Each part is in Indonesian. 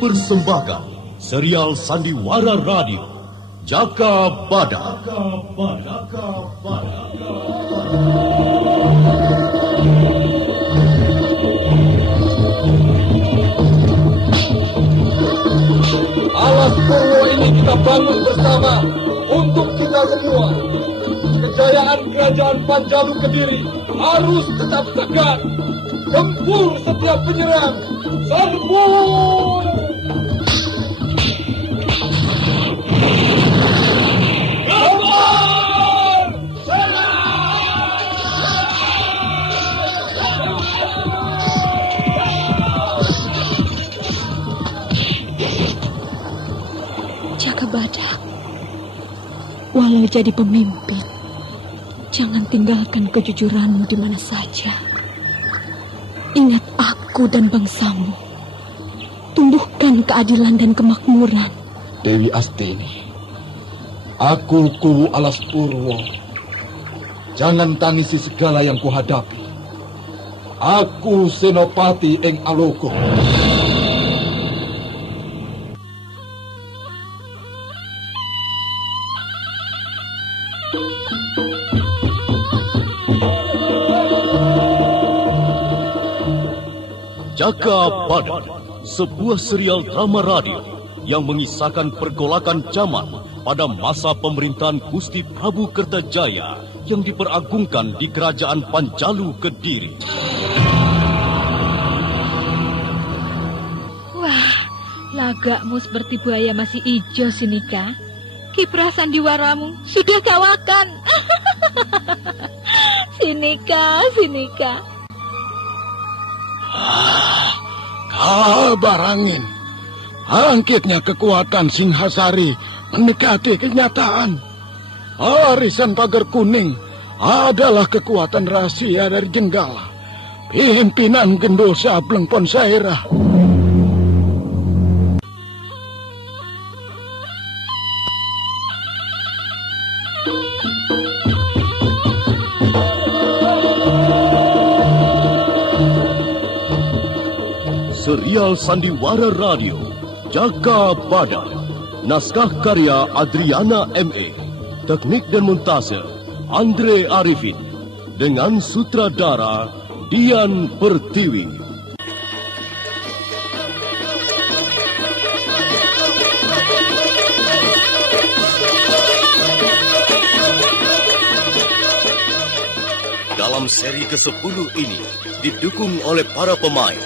mempersembahkan serial Sandiwara Radio Jaka Badak. Alas Purwo ini kita bangun bersama untuk kita semua. Kejayaan kerajaan Panjalu Kediri harus tetap tegak. Tempur setiap penyerang. Serbu! Gambar! Jaka Badak, walau jadi pemimpin, jangan tinggalkan kejujuranmu di mana saja. Ingat aku dan bangsamu. Tumbuhkan keadilan dan kemakmuran. Dewi Astini, aku Kuwu Alas Purwo. Jangan tangisi segala yang kuhadapi. Aku Senopati Eng Aloko. Jaka Badak, sebuah serial drama radio yang mengisahkan pergolakan zaman pada masa pemerintahan Gusti Prabu Kertajaya yang diperagungkan di Kerajaan Panjalu Kediri. Wah, lagakmu seperti buaya masih hijau, Sinika. Kiprah sandiwaramu sudah kawakan. Sinika. Kabar angin. Bangkitnya kekuatan Singhasari mendekati kenyataan. Arisan Pagar Kuning adalah kekuatan rahasia dari Jenggala. Pimpinan Gendul Sableng Ponsairah. Serial Sandiwara Radio Jaka Badak. Naskah karya Adriana M.E. Teknik dan montase Andre Arifin. Dengan sutradara Dian Pertiwi. Dalam seri ke-10 ini didukung oleh para pemain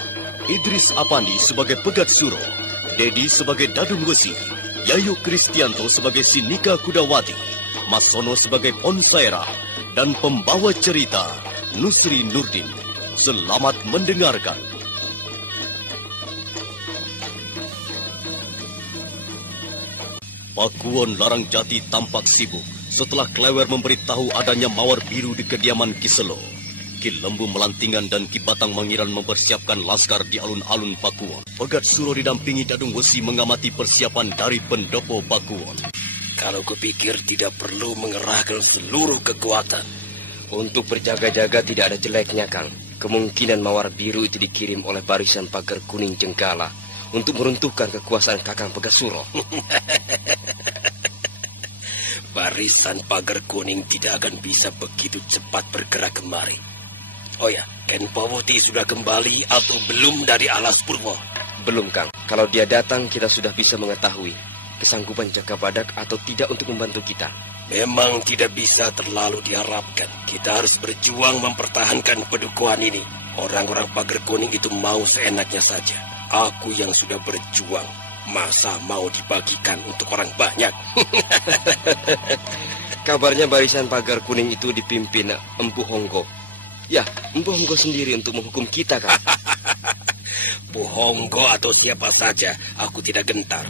Idris Apandi sebagai Pegat Suro, Dedi sebagai Dadung Wesi, Yayu Kristianto sebagai Sinika Kudawati, Mas Sono sebagai Ponsaira, dan pembawa cerita Nusri Nurdin. Selamat mendengarkan. Pakuwon Larangjati tampak sibuk setelah Klewer memberitahu adanya mawar biru di kediaman Ki Selo. Ki Lembu Melantingan dan Ki Batang Mangiran mempersiapkan laskar di alun-alun Pakuwon. Pegat Suro didampingi Dadung Wesi mengamati persiapan dari pendopo Pakuwon. Kalau kupikir tidak perlu mengerahkan seluruh kekuatan. Untuk berjaga-jaga tidak ada jeleknya, Kang. Kemungkinan mawar biru itu dikirim oleh barisan Pagar Kuning Jenggala untuk meruntuhkan kekuasaan Kakang Pegat Suro. Barisan Pagar Kuning tidak akan bisa begitu cepat bergerak kemari. Oh ya, Ken Pawuti sudah kembali atau belum dari Alas Purwo? Belum, Kang. Kalau dia datang, kita sudah bisa mengetahui kesanggupan Jaka Badak atau tidak untuk membantu kita. Memang tidak bisa terlalu diharapkan. Kita harus berjuang mempertahankan pedukuhan ini. Orang-orang Pagar Kuning itu mau seenaknya saja. Aku yang sudah berjuang, masa mau dibagikan untuk orang banyak? Kabarnya barisan Pagar Kuning itu dipimpin Empu Honggo. Ya, Empu Honggo sendiri untuk menghukum kita, Kang. Bu Honggo atau siapa saja, aku tidak gentar.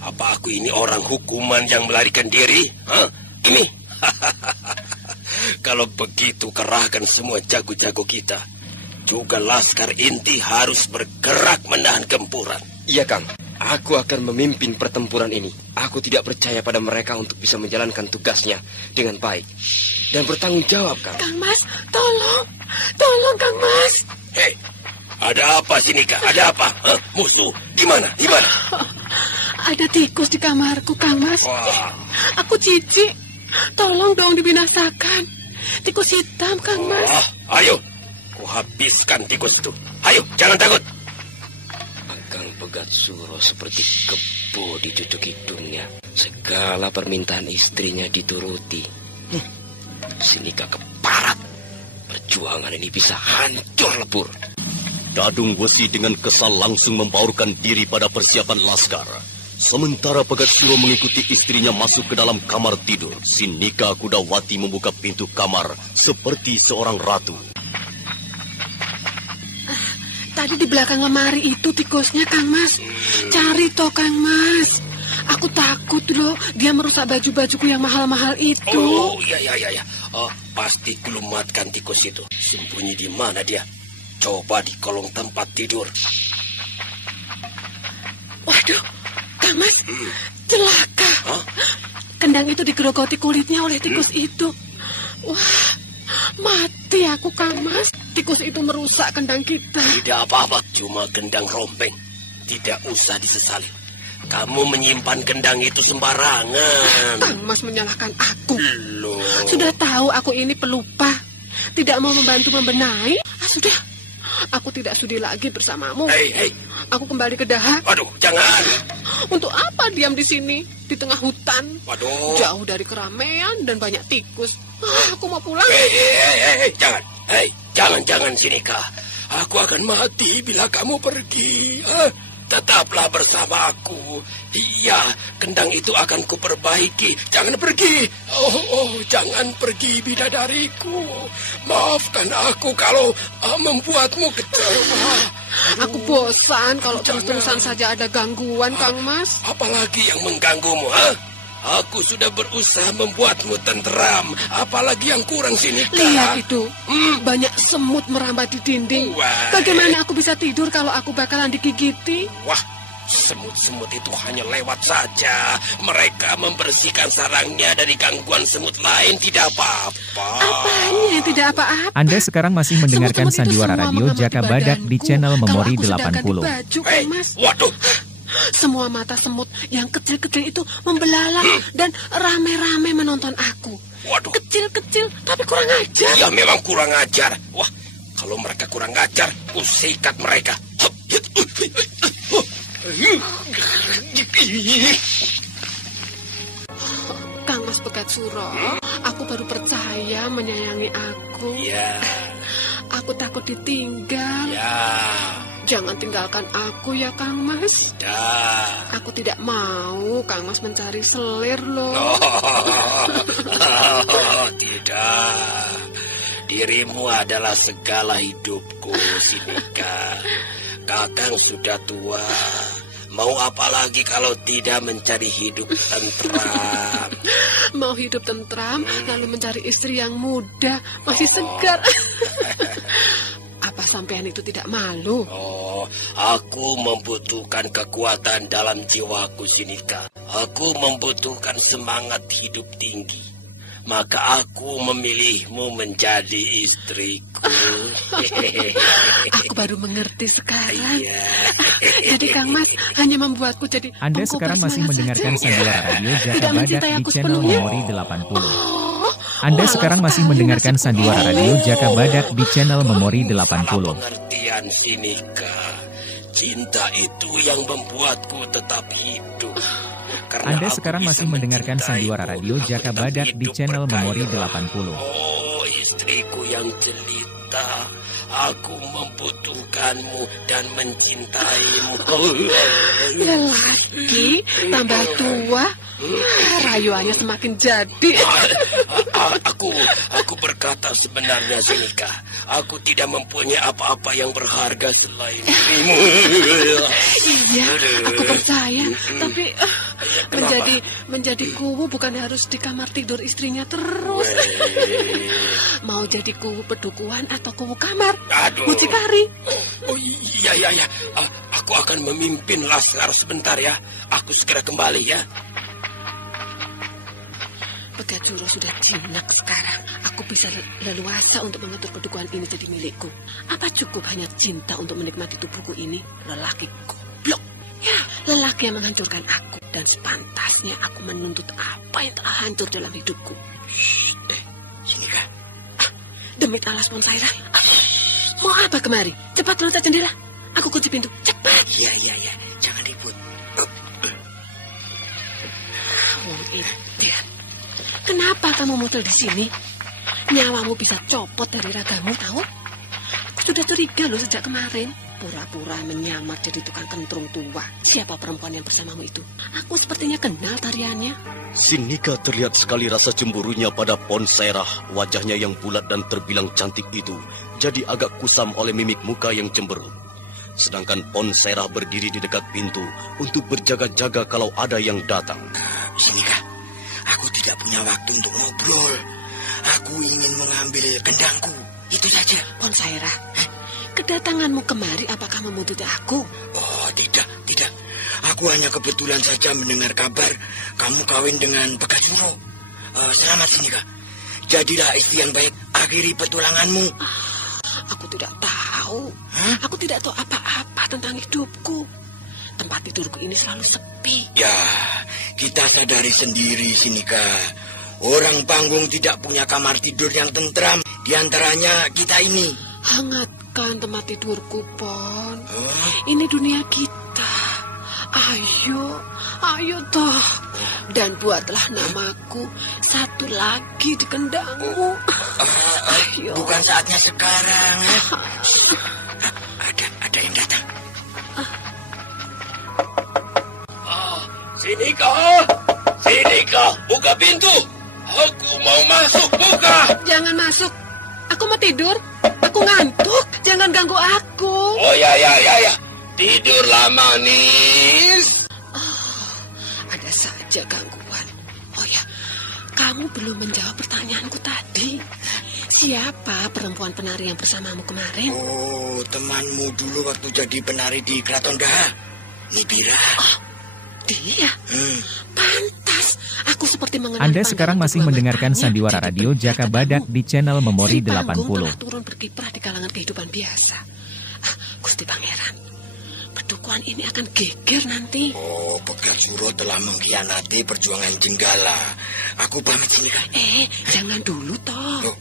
Apa aku ini orang hukuman yang melarikan diri? Hah? Ini? Kalau begitu, kerahkan semua jago-jago kita. Juga laskar inti harus bergerak menahan gempuran. Iya, Kang. Aku akan memimpin pertempuran ini. Aku tidak percaya pada mereka untuk bisa menjalankan tugasnya dengan baik dan bertanggung jawab, Kang. Kang Mas, tolong Kang Mas. Hei, Ada apa sih, Nika? Ada apa? Hah? Musuh? Di mana? Di mana? Ada tikus di kamarku, Kang Mas. Wah. Aku jijik. Tolong dong dibinasakan. Tikus hitam, Kang Mas. Wah, ayo. Ku habiskan tikus itu. Ayo, jangan takut. Agang Pegat Suro seperti kebo ditutup hidungnya. Segala permintaan istrinya dituruti. Si Nika keparat. Perjuangan ini bisa hancur lebur. Dadung Wesi dengan kesal langsung membaurkan diri pada persiapan laskar. Sementara Pegat Suro mengikuti istrinya masuk ke dalam kamar tidur, si Nika Kudawati membuka pintu kamar seperti seorang ratu. Tadi di belakang lemari itu tikusnya, Kang Mas. Cari toh, Kang Mas. Aku takut loh, dia merusak baju-bajuku yang mahal-mahal itu. Oh, iya. Pasti kulumatkan tikus itu. Sembunyi di mana dia? Coba di kolong tempat tidur. Waduh, Kang Mas, celaka. Hah? Kendang itu digerogoti kulitnya oleh tikus itu. Wah, mati aku, Kang Mas. Tikus itu merusak kendang kita. Tidak apa-apa, cuma gendang rompeng. Tidak usah disesali. Kamu menyimpan gendang itu sembarangan. Kang Mas menyalahkan aku. Loh. Sudah tahu aku ini pelupa. Tidak mau membantu membenahi. Sudah. Aku tidak sudi lagi bersamamu. Hei. Aku kembali ke Dahak. Waduh, jangan. Untuk apa diam di sini? Di tengah hutan. Waduh. Jauh dari keramaian dan banyak tikus. Aku mau pulang. Hei, jangan. Jangan, Sinika. Aku akan mati bila kamu pergi. Tetaplah bersama aku. Iya, kendang itu akan kuperbaiki. Jangan pergi. Oh, jangan pergi, bidadariku. Maafkan aku kalau membuatmu kecewa. Aku bosan kalau terus-terusan saja ada gangguan, Kang Mas. Apalagi yang mengganggumu, ha? Aku sudah berusaha membuatmu tenteram. Apalagi yang kurang, Sinika. Lihat itu, banyak semut merambat di dinding. Wah. Bagaimana aku bisa tidur kalau aku bakalan digigiti? Wah, semut-semut itu hanya lewat saja. Mereka membersihkan sarangnya dari gangguan semut lain. Tidak apa-apa. Apanya yang tidak apa-apa? Anda sekarang masih mendengarkan Semut-semut itu Sandiwara semua Radio mengamati Jaka Badak di badanku. channel Memori Kalau aku sedangkan di 80. baju, Hei, Kang Mas. waduh. Semua mata semut yang kecil-kecil itu membelalak dan rame-rame menonton aku. Waduh. Kecil-kecil tapi kurang ajar. Ya memang kurang ajar. Wah, kalau mereka kurang ajar, sikat mereka. Kang Mas Pegat Suro, aku baru percaya menyayangi aku. Ya, Aku takut ditinggal. ya, Jangan tinggalkan aku ya, Kang Mas. dah. Aku tidak mau Kang Mas mencari selir loh. Tidak. Dirimu adalah segala hidupku, Sinika. Kakang sudah tua. Mau apa lagi kalau tidak mencari hidup tentram? Mau hidup tentram, lalu mencari istri yang muda, masih segar. Apa sampean itu tidak malu? Oh, aku membutuhkan kekuatan dalam jiwaku, Sinika. Aku membutuhkan semangat hidup tinggi. Maka aku memilihmu menjadi istriku. Aku baru mengerti sekarang. Iya. Jadi Kang Mas hanya membuatku jadi Anda pengkobar sekarang masih semangat mendengarkan saja. Sandiwara Radio Jaka Tidak Badak mencintai di aku channel sepenuhnya. Memori 80. Oh, Anda walau sekarang masih sekali mendengarkan nasibku. Sandiwara Radio Jaka Badak di channel Memori 80. Pengertian Sinika. Cinta itu yang membuatku tetap hidup. Karena Anda aku sekarang bisa masih mendengarkan mencintaimu, Sandiwara Radio aku Jaka tetap Badak di hidup channel bergairah. Memori 80. Oh, istriku yang jelita. Aku membutuhkanmu dan mencintaimu. Lelaki tambah tua, rayuannya semakin jadi. Aku berkata sebenarnya, Sinika. Aku tidak mempunyai apa-apa yang berharga selain dirimu. Iya, aku percaya. Tapi Kenapa? menjadi kuwu bukan harus di kamar tidur istrinya terus. Mau jadi kuwu pedukuhan atau kuwu kamar? Aduh. Mucikari. Oh iya. Aku akan memimpin laskar sebentar ya. Aku segera kembali ya. Pegatsuro sudah jinak sekarang. Aku bisa leluasa untuk mengatur kedukuhan ini jadi milikku. Apa cukup hanya cinta untuk menikmati tubuhku ini? Lelaki goblok. Ya, lelaki yang menghancurkan aku. Dan sepantasnya aku menuntut apa yang telah hancur dalam hidupku. Sinika. Demit alas Ponsaira. Mau apa kemari? Cepat loncat jendela. Aku kunci pintu. Cepat. Ya. Jangan ribut. Wong Idiot. Kenapa kamu muncul di sini? Nyawamu bisa copot dari ragamu, tahu? Aku sudah curiga loh sejak kemarin. Pura-pura menyamar jadi tukang kentrung tua. Siapa perempuan yang bersamamu itu? Aku sepertinya kenal tariannya. Si Nika terlihat sekali rasa cemburunya pada Ponsairah. Wajahnya yang bulat dan terbilang cantik itu jadi agak kusam oleh mimik muka yang cemberut. Sedangkan Ponsairah berdiri di dekat pintu untuk berjaga-jaga kalau ada yang datang. Sinika, aku tidak punya waktu untuk ngobrol. Aku ingin mengambil kendangku. Itu saja. Ponsairah, kedatanganmu kemari apakah memututi aku? Oh, tidak. Aku hanya kebetulan saja mendengar kabar kamu kawin dengan Pegatsuro. Selamat, Sinika. Jadilah istri yang baik. Akhiri petualanganmu. Aku tidak tahu. Aku tidak tahu apa-apa tentang hidupku. Tempat tidurku ini selalu sepi. Ya, kita sadari sendiri, Sinika. Orang panggung tidak punya kamar tidur yang tentram. Di antaranya kita ini. Hangatkan tempat tidurku, Pon. Ini dunia kita. Ayo toh. Dan buatlah namaku satu lagi di kendangmu. Ayo. Bukan saatnya sekarang. Ada yang datang. Sinika, buka pintu. Aku mau masuk, buka. Jangan masuk. Aku mau tidur. Aku ngantuk. Jangan ganggu aku. Oh ya. Tidurlah manis. Ada saja gangguan. Oh ya, kamu belum menjawab pertanyaanku tadi. Siapa perempuan penari yang bersamamu kemarin? Oh, temanmu dulu waktu jadi penari di Keraton Daha. Nibira. Dia? Pantas. Aku seperti mengenal. Anda sekarang masih mendengarkan Sandiwara Radio Jaka Badak di channel Memori 80. Telah turun berkiprah di kalangan kehidupan biasa. Gusti Pangeran, pedukuhan ini akan geger nanti. Oh, Pegatsuro telah mengkhianati perjuangan Jenggala. Aku pamit, Sinika. Jangan dulu toh. Loh.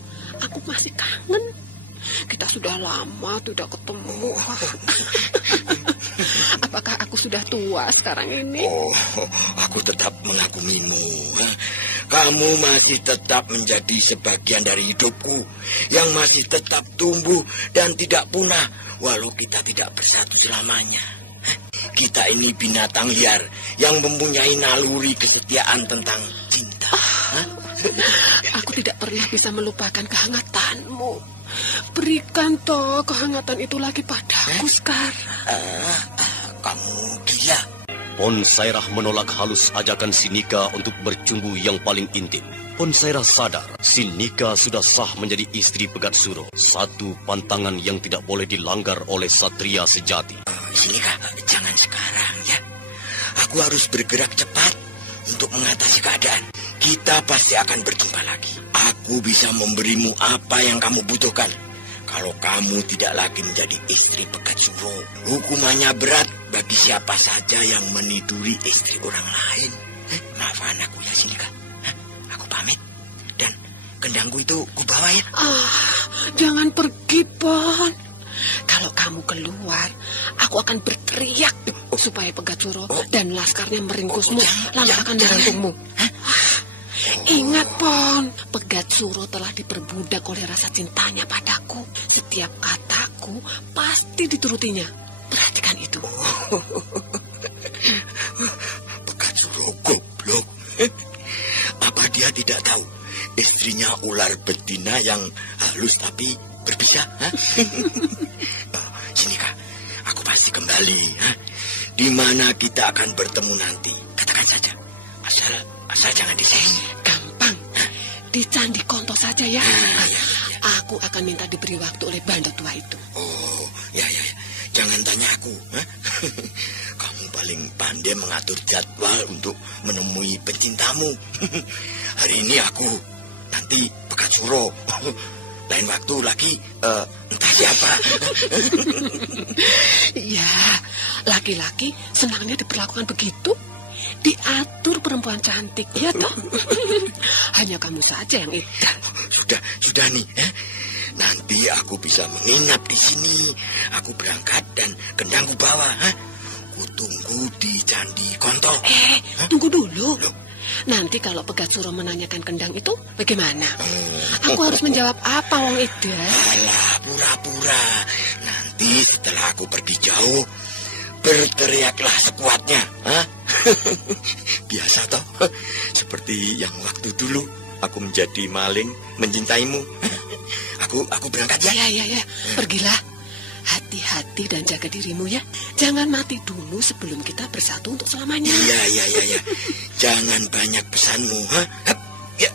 Aku masih kangen. Kita sudah lama tidak ketemu. Apakah aku sudah tua sekarang ini? Oh, aku tetap mengagumimu. Kamu masih tetap menjadi sebagian dari hidupku yang masih tetap tumbuh dan tidak punah walau kita tidak bersatu selamanya. Kita ini binatang liar yang mempunyai naluri kesetiaan tentang cinta. Aku tidak pernah bisa melupakan kehangatanmu. Berikan toh kehangatan itu lagi padaku sekarang. Kamu gila. Ponsairah menolak halus ajakan si Nika untuk bercumbu yang paling intim. Ponsairah sadar si Nika sudah sah menjadi istri Pegatsuro. Satu pantangan yang tidak boleh dilanggar oleh satria sejati. Sinika, jangan sekarang ya. Aku harus bergerak cepat untuk mengatasi keadaan. Kita pasti akan berjumpa lagi. Aku bisa memberimu apa yang kamu butuhkan. Kalau kamu tidak lagi menjadi istri Pegatsuro, hukumannya berat bagi siapa saja yang meniduri istri orang lain. Maafkan aku ya, Sinika. Aku pamit. Dan kendangku itu kubawa ya. Jangan pergi, Pon. Kalau kamu keluar, aku akan berteriak supaya Pegatsuro dan laskarnya meringkusmu, lalu akan merangkummu. Ingat, Pon, Pegatsuro telah diperbudak oleh rasa cintanya padaku. Setiap kataku pasti diturutinya. Perhatikan itu. Pegatsuro goblok. Apa dia tidak tahu istrinya ular betina yang halus tapi berbisa? Sinika, aku pasti kembali. Di mana kita akan bertemu nanti? Katakan saja. Asal jangan di sini. Gampang. Di Candi Konto saja ya. Aku akan minta diberi waktu oleh bandot tua itu. Oh, ya. Jangan tanya aku. Kamu paling pandai mengatur jadwal untuk menemui pencintamu. hari ini aku, nanti Pekat Suro. Lain waktu lagi, entah siapa. Ya, laki-laki senangnya diperlakukan begitu. Diatur perempuan cantik, ya toh? Hanya kamu saja yang edan. Sudah nih. Nanti aku bisa menginap di sini. Aku berangkat dan kendangku bawa. Kutunggu di Candi Kontol. Tunggu dulu. Nanti kalau Pegat Suro menanyakan kendang itu, bagaimana? Aku harus menjawab apa, Wong Edan? Alah, pura-pura. Nanti setelah aku pergi jauh, berteriaklah sekuatnya. Biasa toh, seperti yang waktu dulu aku menjadi maling mencintaimu. Aku berangkat ya. Ya. Pergilah. Hati-hati dan jaga dirimu ya. Jangan mati dulu sebelum kita bersatu untuk selamanya. Iya. Jangan banyak pesanmu. Ya.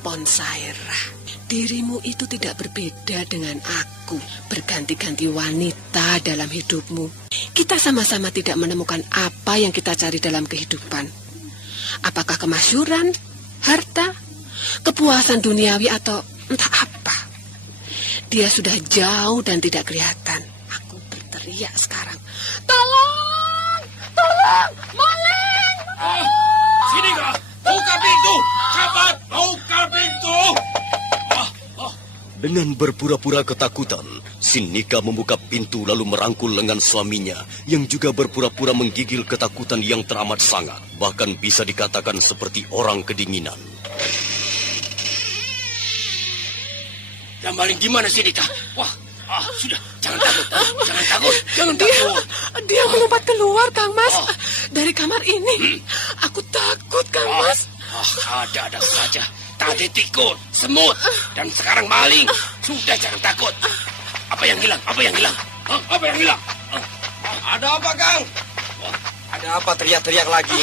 Ponsaira, dirimu itu tidak berbeda dengan aku. Berganti-ganti wanita dalam hidupmu. Kita sama-sama tidak menemukan apa yang kita cari dalam kehidupan. Apakah kemasyhuran, harta, kepuasan duniawi atau entah apa. Dia sudah jauh dan tidak kelihatan. Aku berteriak sekarang. Tolong! Tolong! Maling! Sini kau, buka pintu! Cepat, buka pintu! Dengan berpura-pura ketakutan, Sinika membuka pintu lalu merangkul lengan suaminya yang juga berpura-pura menggigil ketakutan yang teramat sangat. Bahkan bisa dikatakan seperti orang kedinginan. Yang maling di mana Sinika? Wah, sudah, jangan takut. Jangan takut. Dia melompat keluar, Kang Mas. Dari kamar ini. Aku takut, Kang Mas. Ada saja. Tadi tikus, semut, dan sekarang maling. Sudah, jangan takut. Apa yang hilang? Apa yang hilang? Ada apa, Kang? Ada apa teriak-teriak lagi?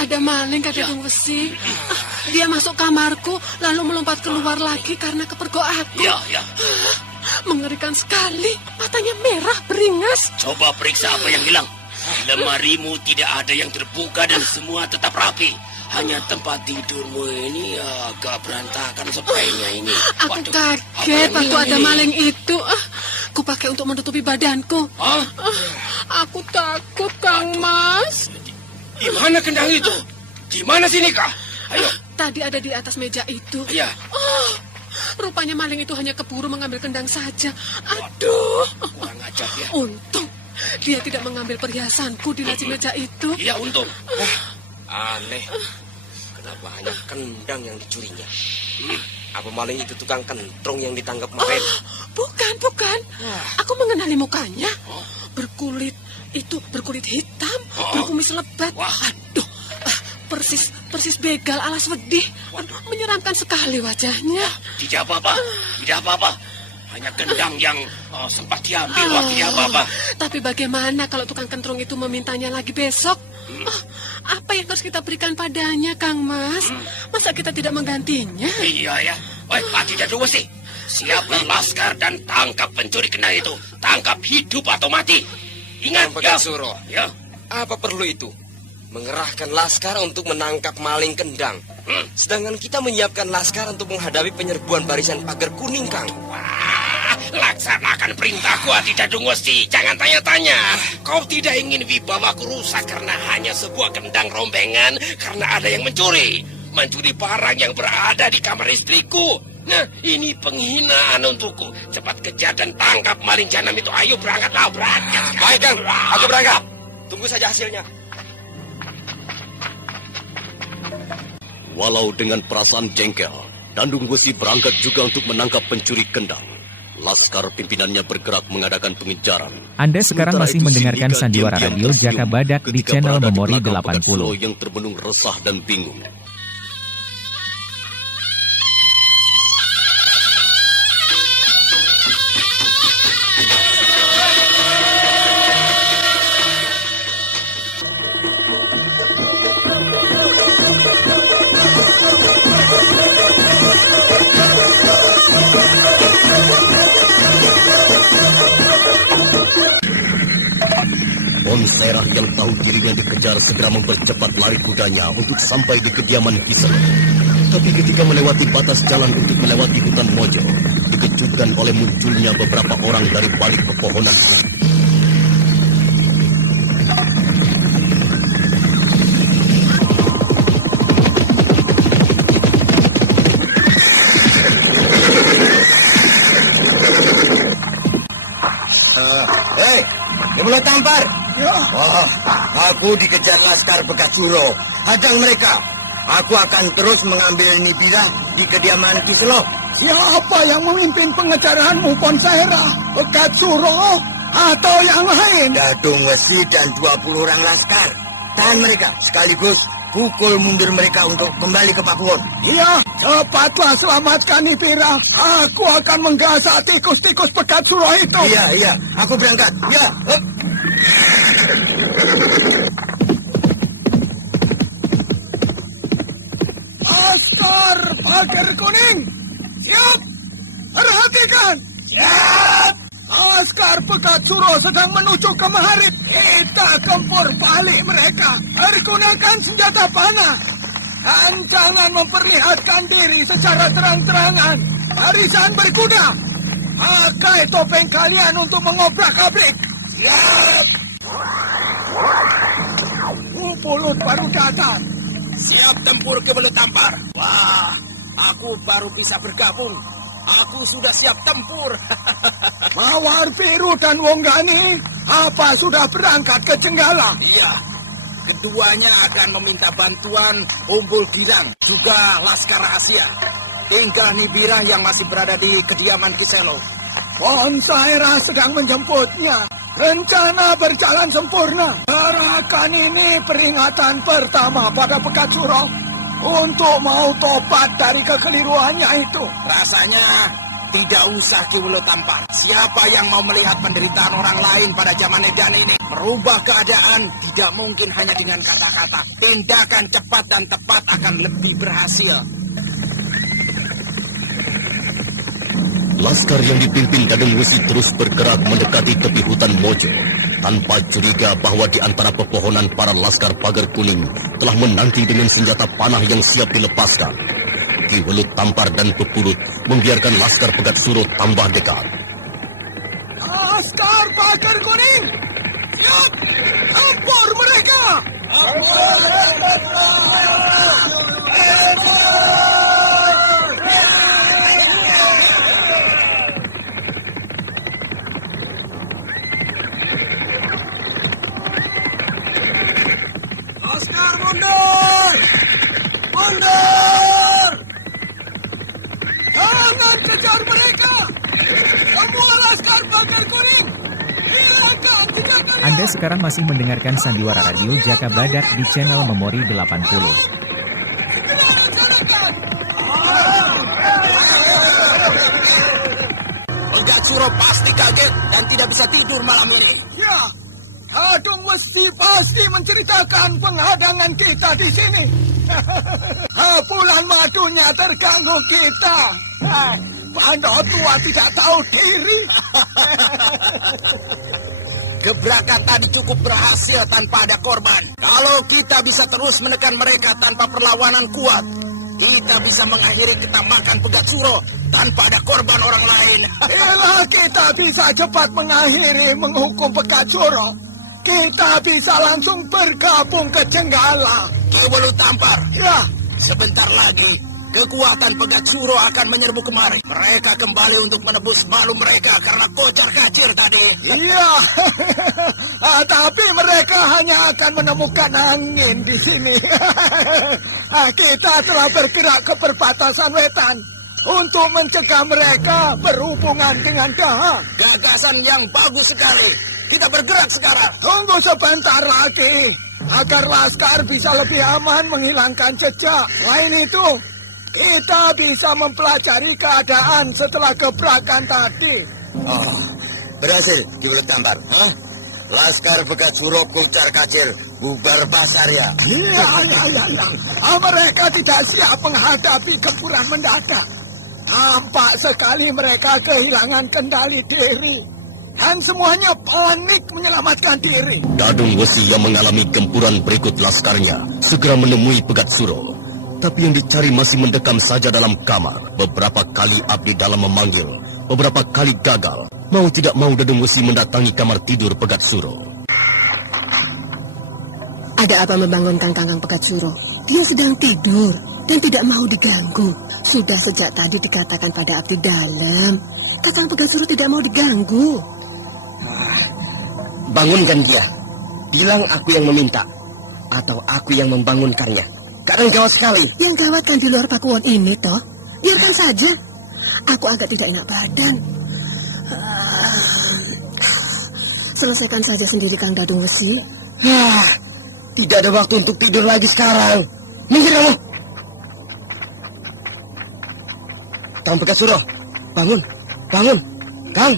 Ada maling, Kadang Wesi. Dia masuk kamarku, lalu melompat keluar lagi karena kepergok aku. Ya. Mengerikan sekali. Matanya merah, beringas. Coba periksa apa yang hilang. Lemarimu tidak ada yang terbuka dan semua tetap rapi. Hanya tempat tidurmu ini agak berantakan spraynya ini. Aku kaget waktu ada maling itu. Kupakai untuk menutupi badanku. Aku takut, Kang Mas. Di mana kendang itu? Di mana Sinika? Ayo. Tadi ada di atas meja itu. Iya. Rupanya maling itu hanya keburu mengambil kendang saja. Aduh. Kurang ajar ya. Untung dia tidak mengambil perhiasanku di laci meja itu. Iya, untung. Aneh. Kenapa hanya kendang yang dicurinya? Apa maling itu tukang kentrung yang ditangkap kemarin? Bukan. Aku mengenali mukanya. Berkulit hitam, berkumis lebat. Aduh. Persis begal alas wedih. Menyeramkan sekali wajahnya. Tidak apa-apa. Hanya kendang yang sempat diambil. Tidak apa-apa. Tapi bagaimana kalau tukang kentrung itu memintanya lagi besok? Apa yang harus kita berikan padanya, Kang Mas? Masa kita tidak menggantinya? Iya ya. Tidak dulu sih. Siapkan laskar dan tangkap pencuri kendang itu. Tangkap hidup atau mati. Ingat, Pekat Suro. Ya. Apa perlu itu? Mengerahkan laskar untuk menangkap maling kendang. Sedangkan kita menyiapkan laskar untuk menghadapi penyerbuan barisan pagar kuning, Kang. Laksanakan perintahku, Adi Dadung Wesi. Jangan tanya-tanya. Kau tidak ingin wibawaku rusak karena hanya sebuah kendang rombengan. Karena ada yang mencuri barang yang berada di kamar istriku. Nah, ini penghinaan untukku. Cepat kejar dan tangkap maling janam itu. Ayo berangkatlah, berangkat. Baik, Kang. Aku berangkat. Tunggu saja hasilnya. Walau dengan perasaan jengkel, Dandung Wesi berangkat juga untuk menangkap pencuri kendang. Laskar pimpinannya bergerak mengadakan pengejaran. Anda sekarang Sementara masih itu, mendengarkan Sinika Sandiwara diam-diam Radio tersenyum Jaka Badak di ketika channel berada di Memori belakang Pegat Suro 80. yang termenung resah dan bingung. Ponsaira yang tahu dirinya dikejar segera mempercepat lari kudanya untuk sampai di kediaman Kisah. Tapi ketika melewati batas jalan untuk melewati hutan Mojo, dikejutkan oleh munculnya beberapa orang dari balik pepohonan itu. Hei, Dimulai tampar. Ya. Wah, aku dikejar laskar bekas Suro. Hadang mereka. Aku akan terus mengambil Nibira di kediaman Kiselo. Siapa yang memimpin pengejaranmu, Ponsera? Bekat Suro atau yang lain? Dadung Wesi dan 20 orang laskar. Tahan mereka sekaligus pukul mundur mereka untuk kembali ke Pakuwon. Iya, cepatlah selamatkan Nibira. Aku akan menggasak tikus-tikus bekat Suro itu. Iya, aku berangkat. Ya, hup. Laskar Pagar Kuning, siap! Perhatikan! Siap! Laskar Bekat Suro sedang menuju ke Maharib. Kita gempur balik mereka. Pergunakan senjata panah. Dan jangan memperlihatkan diri secara terang-terangan. Barisan berkuda. Pakai topeng kalian untuk mengobrak-abrik. Siap! Pulut baru datang. Siap tempur ke Belut Tampar. Wah, aku baru bisa bergabung. Aku sudah siap tempur. Mawar Biru dan Wonggani, apa sudah berangkat ke Cenggala? Iya, keduanya akan meminta bantuan Umbul Girang, juga Laskar Rahasia. Tinggal Nibira yang masih berada di kediaman Kiselo. Ponsaera sedang menjemputnya. Rencana berjalan sempurna. Gerakan ini peringatan pertama pada Bekat Suro untuk mau tobat dari kekeliruannya itu. Rasanya tidak usah Ki Wulu Tampar. Siapa yang mau melihat penderitaan orang lain pada zaman edan ini? Merubah keadaan tidak mungkin hanya dengan kata-kata. Tindakan cepat dan tepat akan lebih berhasil. Laskar yang dipimpin Dadung Wesi terus bergerak mendekati tepi hutan Mojo. Tanpa curiga bahwa di antara pepohonan para laskar Pagar Kuning telah menanti dengan senjata panah yang siap dilepaskan. Ki Welut Tampar dan Pepulut membiarkan laskar Bekat Suro tambah dekat. Laskar Pagar Kuning, siap! Tempur mereka! Laskar mundur! Mundur! Jangan kejar mereka! Semua laskar Pagar Kuning, hilangkan jejaknya! Anda sekarang masih mendengarkan Sandiwara Radio Jaka Badak di channel Memori 80. Bekat Suro pasti kaget dan tidak bisa tidur malam ini. Ya, Dadung Wesi pasti menceritakan penghadangan kita di sini. Bulan madunya terganggu kita. Pandau tua tidak tahu diri. Gebrakan tadi cukup berhasil tanpa ada korban. Kalau kita bisa terus menekan mereka tanpa perlawanan kuat, kita bisa mengakhiri ketamakan Bekat Suro tanpa ada korban orang lain. Bila kita bisa cepat mengakhiri menghukum Bekat Suro, kita bisa langsung bergabung ke Cenggala. Ki Wulu Tampar, Ya, sebentar lagi kekuatan Bekat Suro akan menyerbu kemari. Mereka kembali untuk menebus malu mereka karena kocar kacir tadi. iya. Tapi mereka hanya akan menemukan angin di sini. Kita telah bergerak ke perbatasan wetan untuk mencegah mereka berhubungan dengan Daha. Gagasan yang bagus sekali. Kita bergerak sekarang. Tunggu sebentar lagi agar laskar bisa lebih aman menghilangkan jejak. Selain itu, kita bisa mempelajari keadaan setelah gebrakan tadi. Oh, berhasil Ki Wulu Tampar. Hah? Laskar Bekat Suro kocar kacir bubar pasar ya. Iya. Mereka tidak siap menghadapi gempuran mendadak. Tampak sekali mereka kehilangan kendali diri. dan semuanya panik menyelamatkan diri. Dadung Wesi yang mengalami gempuran berikut laskarnya segera menemui Pegat Suro. Tapi yang dicari masih mendekam saja dalam kamar. Beberapa kali abdi dalam memanggil, beberapa kali gagal. Mau tidak mau Dadung Wesi mendatangi kamar tidur Pegat Suro. Ada apa membangunkan Kakang Pegat Suro? Dia sedang tidur dan tidak mau diganggu. Sudah sejak tadi dikatakan pada abdi dalam, Kakang Pegat Suro tidak mau diganggu. Bangunkan dia. Bilang aku yang meminta. Atau aku yang membangunkannya. Kadang gawat sekali. Yang gawat kan di luar pakuan ini, toh. Biarkan saja. Aku agak tidak enak badan. Selesaikan saja sendiri Kang Dadung Wesi. Tidak ada waktu untuk tidur lagi sekarang. Minggir kamu. Kang Pegat Suro, bangun. Bangun. Kang.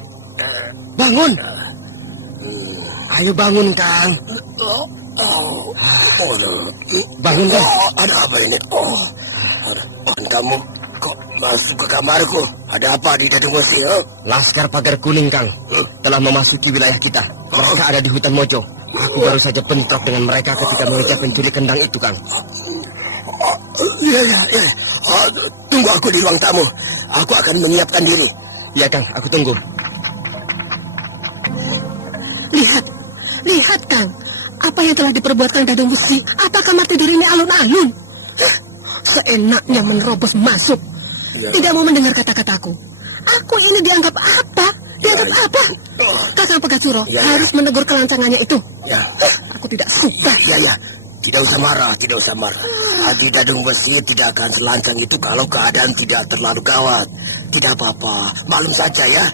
Bangun. Ayo bangun, Kang. Bangun, Kang. Ada apa ini? Kamu kok masuk ke kamarku? Ada apa di Dadung Wesi? Laskar Pagar Kuning, Kang, telah memasuki wilayah kita. Mereka ada di hutan Mojo. Aku baru saja bentrok dengan mereka ketika mengejar penculik kendang itu, Kang. Iya. Tunggu aku di ruang tamu. Aku akan menyiapkan diri. Iya, Kang, aku tunggu. Lihat, Kang. Apa yang telah diperbuat Kang Dadung Wesi? Apa kamar tidur ini alun-alun? Seenaknya menerobos masuk. Tidak mau mendengar kata-kataku. Aku ini dianggap apa? Dianggap apa? Kakang Pegat Suro harus menegur kelancangannya itu. Ya. Aku tidak suka. Ya. Tidak usah marah. Adi Dadung Wesi tidak akan selancang itu kalau keadaan tidak terlalu gawat. Tidak apa-apa, maklum saja ya.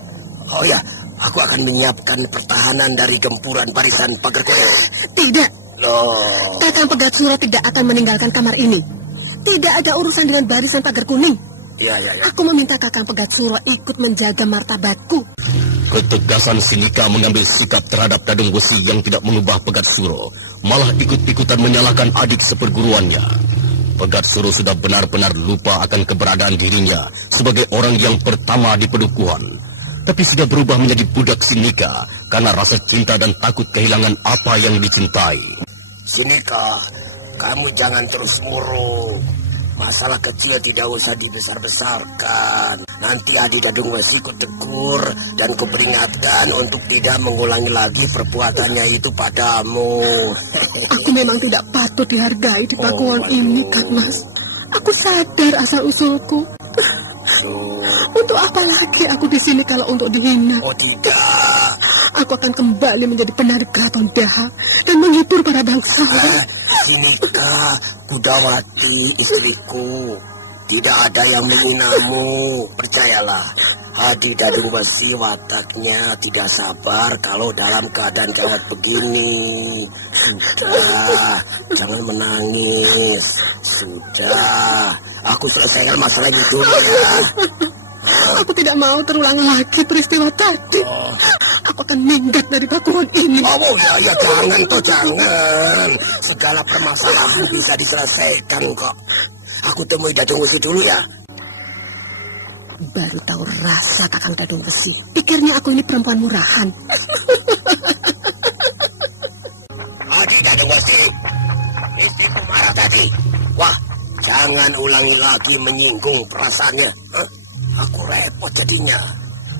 Oh ya, aku akan menyiapkan pertahanan dari gempuran barisan Pagar Kuning. Tidak. Loh. Kakang Pegat Suro tidak akan meninggalkan kamar ini. Tidak ada urusan dengan barisan Pagar Kuning. Ya. Aku meminta Kakang Pegat Suro ikut menjaga martabatku. Ketegasan Sinika mengambil sikap terhadap Dadung Wesi yang tidak mengubah Pegat Suro, malah ikut-ikutan menyalahkan adik seperguruannya. Pegat Suro sudah benar-benar lupa akan keberadaan dirinya sebagai orang yang pertama di Pedukuhan, tapi sudah berubah menjadi budak Sinika karena rasa cinta dan takut kehilangan apa yang dicintai. Sinika, kamu jangan terus murung. Masalah kecil tidak usah dibesar-besarkan. Nanti Adi Dadung Wesi ku tegur dan ku peringatkan untuk tidak mengulangi lagi perbuatannya itu padamu. Aku memang tidak patut dihargai di pakuan ini, Kang Mas. Aku sadar asal-usulku. Untuk apa lagi aku di sini kalau untuk dihina? Oh tidak. Aku akan kembali menjadi penarik keraton Daha dan menghibur para bangsa. Sinika, Kudawati, istriku. Tidak ada yang menghinamu. Percayalah, Adi Dadung Wesi wataknya tidak sabar kalau dalam keadaan gawat begini. Sudah, jangan menangis. Sudah, aku selesaikan masalah ini dulu ya. Aku tidak mau terulang lagi peristiwa tadi. Aku akan minggat dari pakuan ini. Oh ya, jangan. Segala permasalahan bisa diselesaikan kok. Aku temui Dadung Wesi dulu ya. Baru tahu rasa Kakang Dadung Wesi. Pikirnya aku ini perempuan murahan. Adi Dadung Wesi, istriku marah tadi. Wah, jangan ulangi lagi menyinggung perasaannya. Aku repot jadinya.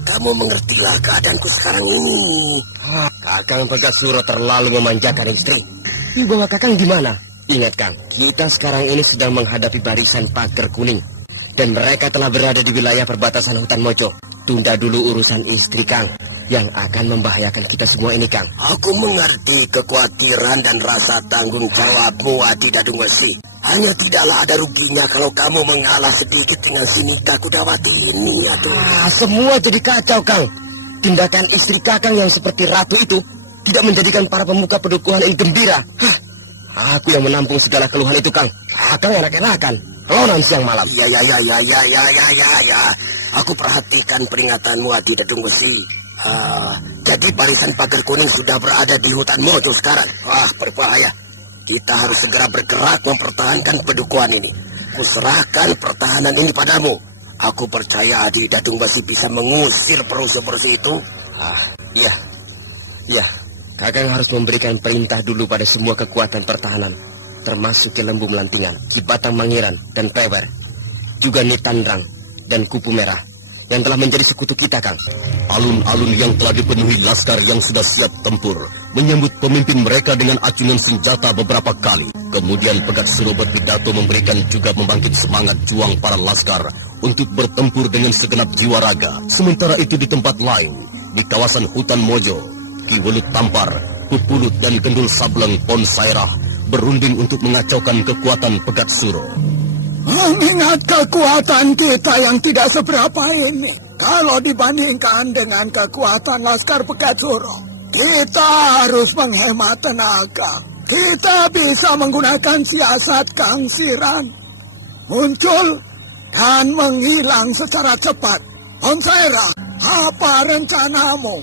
Kamu mengertilah keadaanku sekarang ini. Kakang Pegat Suro terlalu memanjakan istri. Ibu Kakang gimana? Ingat, Kang, kita sekarang ini sedang menghadapi barisan Pagar Kuning. Dan mereka telah berada di wilayah perbatasan hutan Mojo. Tunda dulu urusan istri, Kang, yang akan membahayakan kita semua ini, Kang. Aku mengerti kekhawatiran dan rasa tanggung jawabmu, Adi Dadung Wesi. Hanya tidaklah ada ruginya kalau kamu mengalah sedikit dengan Sinika Kudawati ini, aduh. Semua jadi kacau, Kang. Tindakan istri Kakang yang seperti ratu itu tidak menjadikan para pemuka Pedukuhan ini gembira. Aku yang menampung segala keluhan itu, Kang. Kakang enak-enakan. Kelonan siang malam. Ya. Aku perhatikan peringatanmu, Adi Dadung Wesi. Jadi barisan Pagar Kuning sudah berada di hutan Mojo sekarang. Wah, berbahaya. Kita harus segera bergerak mempertahankan Pedukuhan ini. Kuserahkan pertahanan ini padamu. Aku percaya Adi Dadung Wesi bisa mengusir perusuh-perusuh itu. Ya, Kakang harus memberikan perintah dulu pada semua kekuatan pertahanan, termasuk Ki Lembu Melantingan, Ki Batang Mangiran, dan Pewer, juga Nitandrang dan Kupu Merah, yang telah menjadi sekutu kita, Kang. Alun-alun yang telah dipenuhi laskar yang sudah siap tempur menyambut pemimpin mereka dengan acungan senjata beberapa kali. Kemudian Pegat Suro berpidato memberikan juga membangkit semangat juang para laskar untuk bertempur dengan segenap jiwa raga. Sementara itu di tempat lain, di kawasan hutan Mojo, Ki Welut Tampar, Pupulut dan Gendul Sableng Pon Sairah berunding untuk mengacaukan kekuatan Pegat Suro. Mengingat kekuatan kita yang tidak seberapa ini, kalau dibandingkan dengan kekuatan Laskar Pegat Suro, kita harus menghemat tenaga. Kita bisa menggunakan siasat Kang Siran, muncul dan menghilang secara cepat. Pon Sairah, apa rencanamu?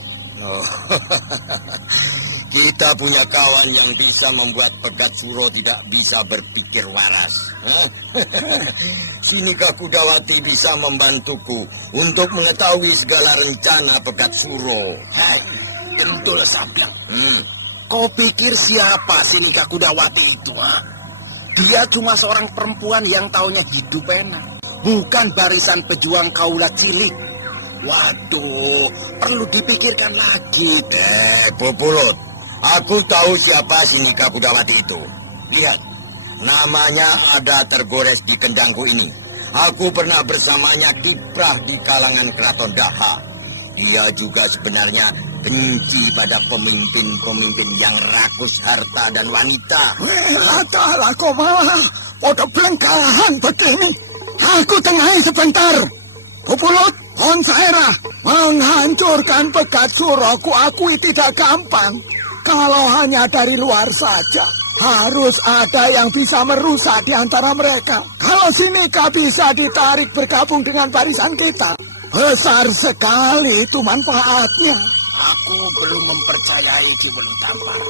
Kita punya kawan yang bisa membuat Pegat Suro tidak bisa berpikir waras. Sinika Kudawati bisa membantuku untuk mengetahui segala rencana Pegat Suro. Gendul Sableng. Kau pikir siapa Sinika Kudawati itu? Dia cuma seorang perempuan yang taunya hidup enak, bukan barisan pejuang kaula cilik. Waduh, perlu dipikirkan lagi. Pupulut, aku tahu siapa Sinika Kudawati itu. Lihat, namanya ada tergores di kendangku ini. Aku pernah bersamanya kiprah di kalangan Keraton Daha. Dia juga sebenarnya benci pada pemimpin-pemimpin yang rakus harta dan wanita. Katalah kau malah pada belengkahan begini. Aku tengahi sebentar. Pupulut, Pon Sairah, menghancurkan Pegat Suro ku akui tidak gampang. Kalau hanya dari luar saja, harus ada yang bisa merusak di antara mereka. Kalau Sinika bisa ditarik bergabung dengan barisan kita, besar sekali itu manfaatnya. Aku belum mempercayai Ki Welut Tampar.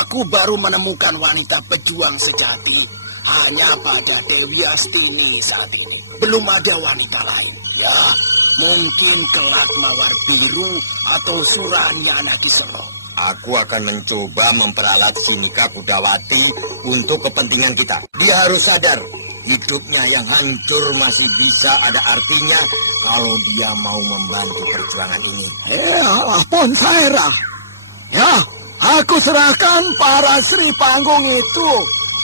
Aku baru menemukan wanita pejuang sejati hanya pada Dewi Astini saat ini. Belum ada wanita lain. Ya, mungkin kelak Mawar Biru atau Suranyana Kiselo. Aku akan mencoba memperalat Sinika Kudawati untuk kepentingan kita. Dia harus sadar, hidupnya yang hancur masih bisa ada artinya kalau dia mau membantu perjuangan ini. Pon Sairah. Ya, aku serahkan para Sri Panggung itu.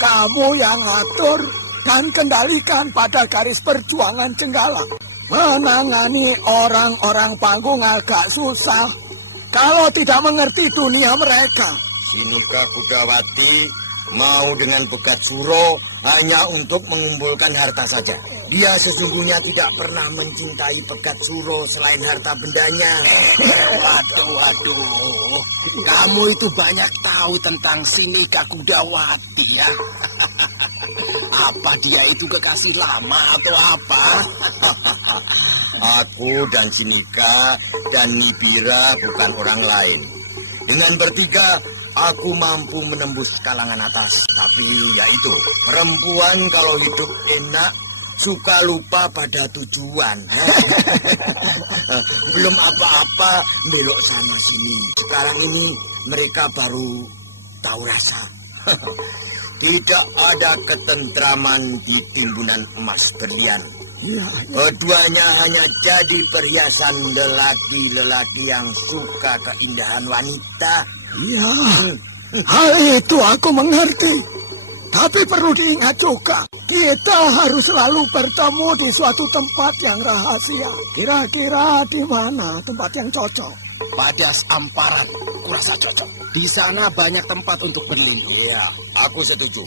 Kamu yang atur dan kendalikan pada garis perjuangan Jenggala. Menangani orang-orang panggung agak susah kalau tidak mengerti dunia mereka. Sinika Kudawati mau dengan Pegat Suro hanya untuk mengumpulkan harta saja. Dia sesungguhnya tidak pernah mencintai Pegat Suro selain harta bendanya. Waduh. Kamu itu banyak tahu tentang Sinika Kudawati ya. Apa dia itu kekasih lama atau apa? Aku dan Sinika dan Nibira bukan orang lain. Dengan bertiga, aku mampu menembus kalangan atas. Tapi ya itu, perempuan kalau hidup enak, suka lupa pada tujuan. Belum apa-apa, belok sana sini. Sekarang ini mereka baru tahu rasa. Tidak ada ketentraman di timbunan emas berlian. Keduanya hanya jadi perhiasan lelaki-lelaki yang suka keindahan wanita. Ya, hal itu aku mengerti. Tapi perlu diingat juga, kita harus selalu bertemu di suatu tempat yang rahasia. Kira-kira di mana tempat yang cocok? Padas Amparan, kurasa cocok. Di sana banyak tempat untuk berlindung. Iya, aku setuju.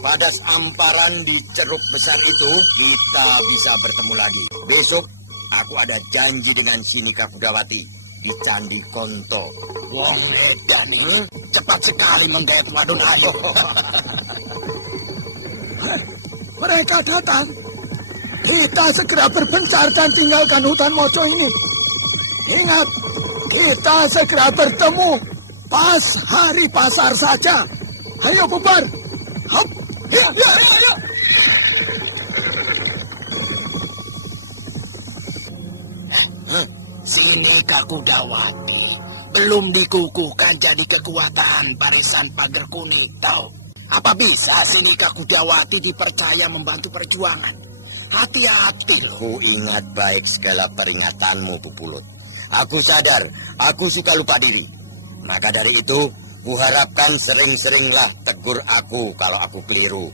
Padas Amparan di Ceruk Besar itu kita bisa bertemu lagi. Besok aku ada janji dengan Sinika Kudawati di Candi Konto. Wong Medan ini cepat sekali menggait wadon ayu. Mereka datang. Kita segera berpencar dan tinggalkan hutan Mojo ini. Ingat, kita segera bertemu pas hari pasar saja. Ayo bubar. Hop. Ya. Sinika Kudawati, belum dikukuhkan jadi kekuatan barisan pagar kuning, tahu? Apa bisa Sinika Kudawati dipercaya membantu perjuangan? Hati-hati loh. Ku ingat baik segala peringatanmu, Pupulut. Aku sadar, aku suka lupa diri. Maka dari itu, kuharapkan sering-seringlah tegur aku kalau aku keliru.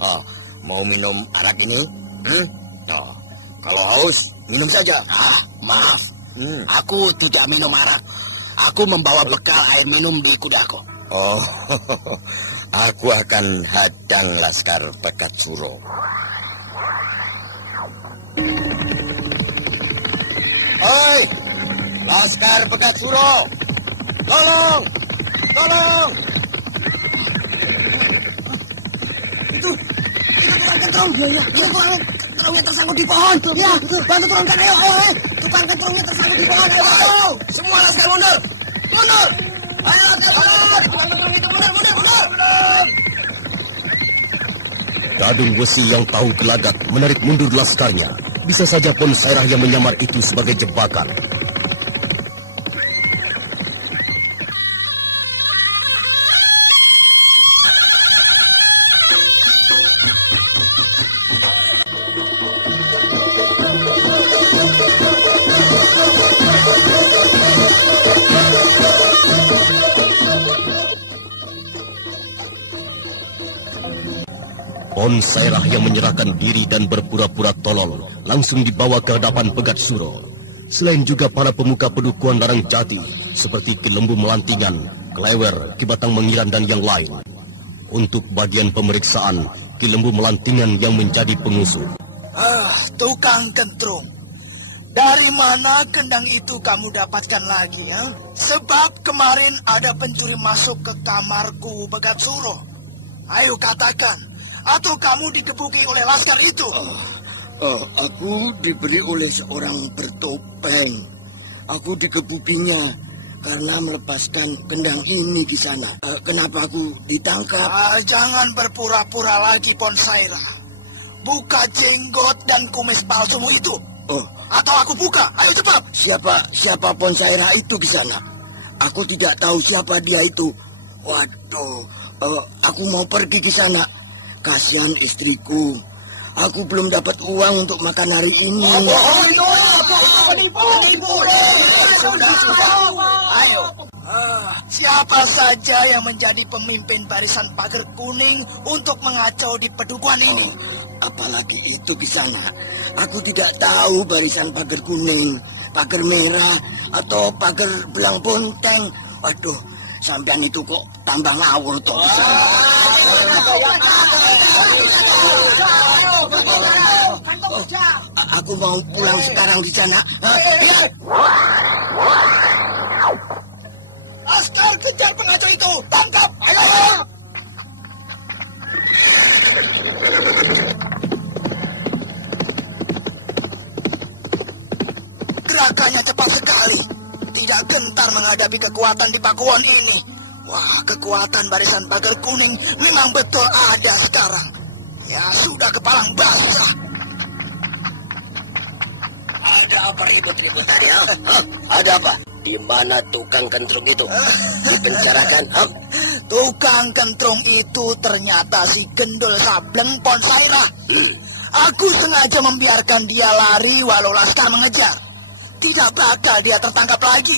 Oh, mau minum arak ini? Oh, kalau haus, minum saja. Maaf. Aku tidak minum arak. Aku membawa bekal air minum di kudaku. Oh, aku akan hadang Laskar Pegat Suro. Oi, Laskar Pegat Suro, tolong, tolong. Itu tukang kentrong. Iya. Tukang kentrongnya tersangkut di pohon. Ya, bantu turunkan, ayo. Tukang kentrongnya tersangkut di pohon. Ayo. Semua Laskar mundur, mundur. Ayo, mundur. Tukang kentrong itu mundur. Dadung Wesi yang tahu gelagat menarik mundur laskarnya. Bisa saja Pon Sairah yang menyamar itu sebagai jebakan. Pon Sairah yang menyerahkan diri dan berpura-pura tolol langsung dibawa ke hadapan Pegat Suro. Selain juga para pemuka pedukuhan Larang Jati seperti Ki Lembu Melantingan, Klewer, Ki Batang Mengiran dan yang lain. Untuk bagian pemeriksaan, Ki Lembu Melantingan yang menjadi pengusul. Tukang kentrung. Dari mana kendang itu kamu dapatkan lagi, ya? Sebab kemarin ada pencuri masuk ke kamarku, Pegat Suro. Ayo katakan. Atau kamu digebuki oleh laskar itu? Aku diberi oleh seorang bertopeng. Aku digebukinya karena melepaskan kendang ini di sana. Kenapa aku ditangkap? Jangan berpura-pura lagi, Pon Sairah. Buka jenggot dan kumis palsumu itu. Atau aku buka. Ayo cepat. Siapa Pon Sairah itu di sana? Aku tidak tahu siapa dia itu. Waduh, aku mau pergi ke sana. Kasihan istriku. Aku belum dapat uang untuk makan hari ini. Ayo. Siapa saja yang menjadi pemimpin barisan pagar kuning untuk mengacau di pedukuhan ini? Apalagi itu di sana. Aku tidak tahu barisan pagar kuning, pagar merah, atau pagar belang bonteng. Waduh, sampean itu kok tambah ngawur toh di sana. Aku mau pulang sekarang di sana. Laskar, kejar pengacau itu. Tangkap. Ayo. Gerakannya cepat sekali. Tidak gentar menghadapi kekuatan di Pakuan ini. Wah, kekuatan barisan pagar kuning memang betul ada sekarang. Ya sudah kepalang basah. Ada apa ribut-ribut tadi? Ada apa? Di mana tukang kentrung itu? Dipenjarakan? Tukang kentrung itu ternyata si Gendul Sableng Pon Sairah. Aku sengaja membiarkan dia lari walau laskar mengejar. Tidak bakal dia tertangkap lagi.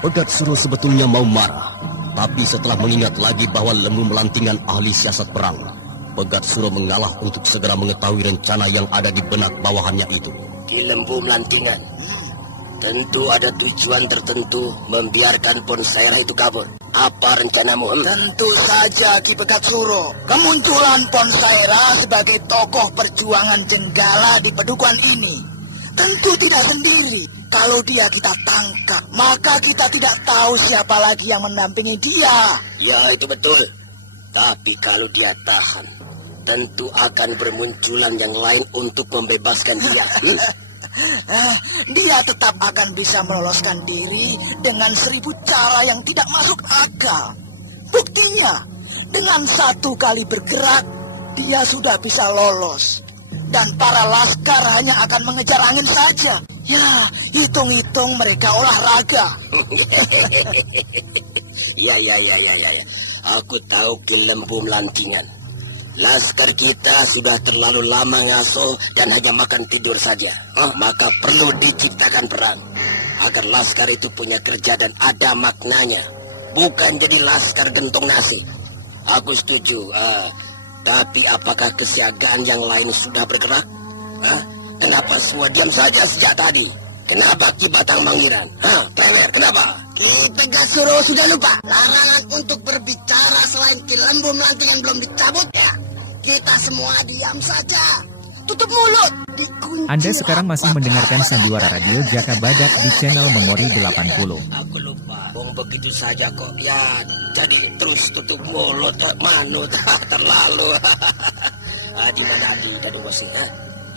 Pegat Suro sebetulnya mau marah, tapi setelah mengingat lagi bahwa Lembu Melantingan ahli siasat perang, Pegat Suro mengalah untuk segera mengetahui rencana yang ada di benak bawahannya itu. Ki Lembu Melantingan, tentu ada tujuan tertentu membiarkan Pon Sairah itu kabur. Apa rencanamu? Tentu saja, Ki Pegat Suro. Kemunculan Pon Sairah sebagai tokoh perjuangan Jenggala di pedukuhan ini tentu tidak sendiri. Kalau dia kita tangkap, maka kita tidak tahu siapa lagi yang mendampingi dia. Ya, itu betul. Tapi kalau dia tahan, tentu akan bermunculan yang lain untuk membebaskan dia. Dia tetap akan bisa meloloskan diri dengan 1000 cara yang tidak masuk akal. Buktinya, dengan 1 kali bergerak, dia sudah bisa lolos. dan para laskar hanya akan mengejar angin saja. Ya, hitung-hitung mereka olahraga. Ya. Aku tahu Kilembu Melantingan. Laskar kita sudah terlalu lama ngaso dan hanya makan tidur saja. Maka perlu diciptakan perang agar laskar itu punya kerja dan ada maknanya, bukan jadi laskar gentong nasi. Aku setuju. Tapi apakah kesiagaan yang lain sudah bergerak? Kenapa semua diam saja sejak tadi? Kenapa Ki Batang Mangiran? Klewer, kenapa? Ki Pegasuro sudah lupa. Larangan untuk berbicara selain Ki Lembu Melantingan belum dicabut ya. Kita semua diam saja. Tutup mulut. Dikunci. Anda sekarang masih mendengarkan Sandiwara Radio Jaka Badak di channel Memori 80. Aku lupa. Begitu saja kok. Ya, jadi terus tutup mulut, manut. Terlalu. Di mana Adi Dadung Wesi?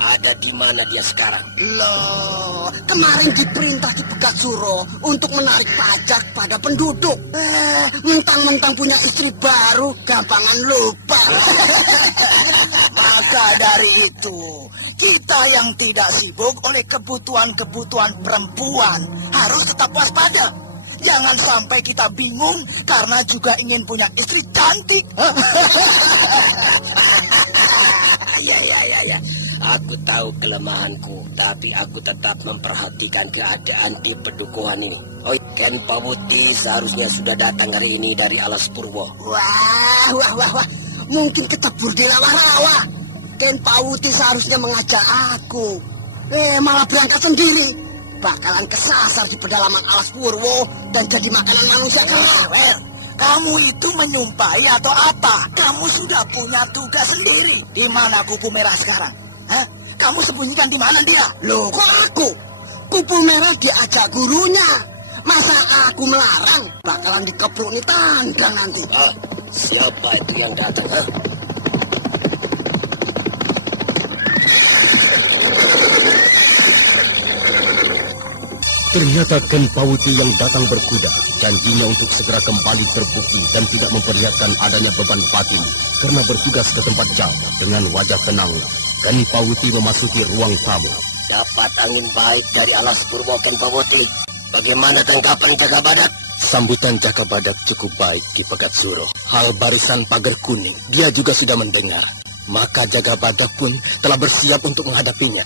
Ada di mana dia sekarang? Loh, kemarin diperintah Ki Pegasuro untuk menarik pajak pada penduduk. Mentang-mentang punya istri baru, gampangan lupa. Maka dari itu, kita yang tidak sibuk oleh kebutuhan-kebutuhan perempuan harus tetap waspada. Jangan sampai kita bingung karena juga ingin punya istri cantik. Ya. Aku tahu kelemahanku, tapi aku tetap memperhatikan keadaan di pedukuhan ini. Ken Pawuti seharusnya sudah datang hari ini dari Alas Purwo. Wah. Mungkin kecebur di rawa-rawa. Ken Pawuti seharusnya mengajak aku. Malah berangkat sendiri. Bakalan kesasar di pedalaman Alas Purwo dan jadi makanan manusia keren. Kamu itu menyumpahi atau apa? Kamu sudah punya tugas sendiri. Di mana kupu merah sekarang? Kamu sembunyikan di mana dia? Loh, kok aku? Kupu merah diajak gurunya. Masa aku melarang? Bakalan dikepruk nih tanda nanti. Siapa itu yang datang? Ternyata Ken Pawuti yang datang berkuda. Janjinya untuk segera kembali terbukti dan tidak memperlihatkan adanya beban batin karena bertugas ke tempat jauh. Dengan wajah tenang, Ken Pawuti memasuki ruang tamu. Dapat angin baik dari Alas Purwo, Ken Pawuti. Bagaimana tanggapan Jaka Badak? Sambutan Jaka Badak cukup baik di Pegasuro. Hal barisan pagar kuning, dia juga sudah mendengar. Maka Jaka Badak pun telah bersiap untuk menghadapinya.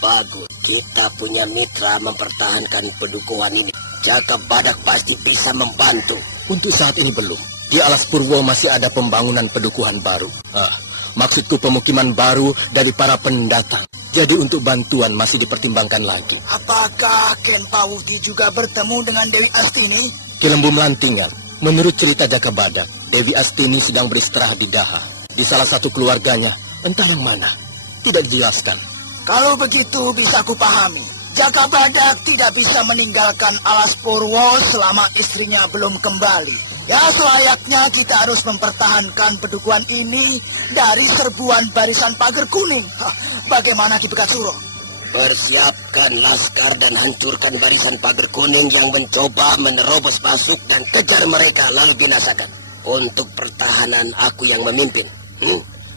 Bagus, kita punya mitra mempertahankan pedukuhan ini. Jaka Badak pasti bisa membantu. Untuk saat ini belum. Di Alas Purwo masih ada pembangunan pedukuhan baru. Maksudku pemukiman baru dari para pendatang. Jadi untuk bantuan masih dipertimbangkan lagi. Apakah Ken Pawuti juga bertemu dengan Dewi Astini? Kilembu Melantingan. Menurut cerita Jaka Badak, Dewi Astini sedang beristirahat di Daha. Di salah satu keluarganya, entah yang mana. Tidak dijelaskan. Kalau begitu bisa kupahami. Jaka Badak tidak bisa meninggalkan Alas Purwo selama istrinya belum kembali. Ya, selayaknya kita harus mempertahankan pedukuhan ini dari serbuan barisan pagar kuning. Bagaimana Ki Pegasuro? Persiapkan laskar dan hancurkan barisan pagar kuning yang mencoba menerobos masuk dan kejar mereka lalu binasakan. Untuk pertahanan aku yang memimpin.